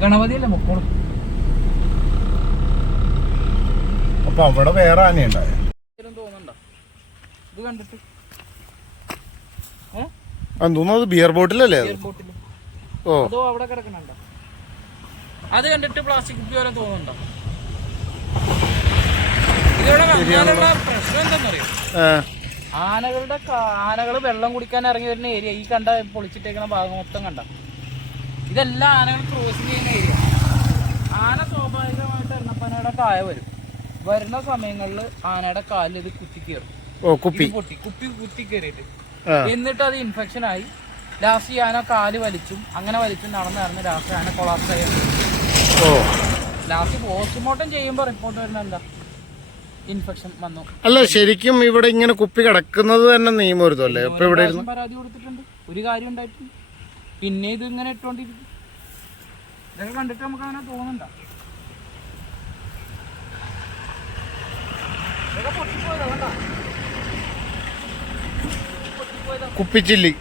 ഗണപതി അല്ലേ മുക്കോളും? അപ്പൊ അവിടെ വേറെ ആനയുണ്ടായ? തോന്നുന്നുണ്ടോ? ഇത് കണ്ടിട്ട്. ഏ? തോന്നുന്നു അത് ബിയർ ബോട്ടിലല്ലേ എയർപോർട്ടിൽ ഓ. അതോ അവിടെ കിടക്കണുണ്ടോ? അത് കണ്ടിട്ട് പ്ലാസ്റ്റിക് പോലെ തോന്നുന്നുണ്ടോ? ഇതിവിടെ വന്നാലുള്ള പ്രശ്നം എന്താണെന്നറിയോ? ആനകളുടെ ആനകൾ വെള്ളം കുടിക്കാൻ ഇറങ്ങി വരുന്ന ഏരിയ ഈ കണ്ട പൊളിച്ചിട്ടേക്കുന്ന ഭാഗം മൊത്തം കണ്ട. ഇതെല്ലാം ആനകൾ ക്രോസിങ് ചെയ്യുന്ന ഏരിയ ആന സ്വാഭാവികമായിട്ട് എണ്ണപ്പനയുടെ കായ വരും. വരുന്ന സമയങ്ങളിൽ ആനയുടെ കാലിൽ ഇത് കുത്തി കയറും. കുപ്പി. പൊട്ടി കുപ്പി കുത്തി കയറിയിട്ട്. എന്നിട്ട് അത് ഇൻഫെക്ഷൻ ആയി. ലാസ്റ്റ് ആന കാൽ വലിച്ചും അങ്ങനെ വലിച്ചും നടന്ന് നടന്ന് ലാസ്റ്റ് ആന കൊളാപ്സ് ആയി. ലാസ്റ്റ് പോസ്റ്റ്മോർട്ടം ചെയ്യുമ്പോൾ റിപ്പോർട്ട് വരുന്നത് എന്താ? ഇൻഫെക്ഷൻ വന്നു. അല്ല ശരിക്കും ഇവിടെ ഇങ്ങനെ കുപ്പി കിടക്കുന്നത് തന്നെ നിയമം പ്രാവശ്യം പരാതി കൊടുത്തിട്ടുണ്ട്. ഒരു കാര്യം ഉണ്ടായിട്ടുണ്ട്. പിന്നെ ഇത് ഇങ്ങനെ ഇട്ടോണ്ടിരിക്കും. ഇതൊക്കെ കണ്ടിട്ട് നമുക്ക് അങ്ങനെ തോന്നണ്ട. കുപ്പിച്ചില്ലി.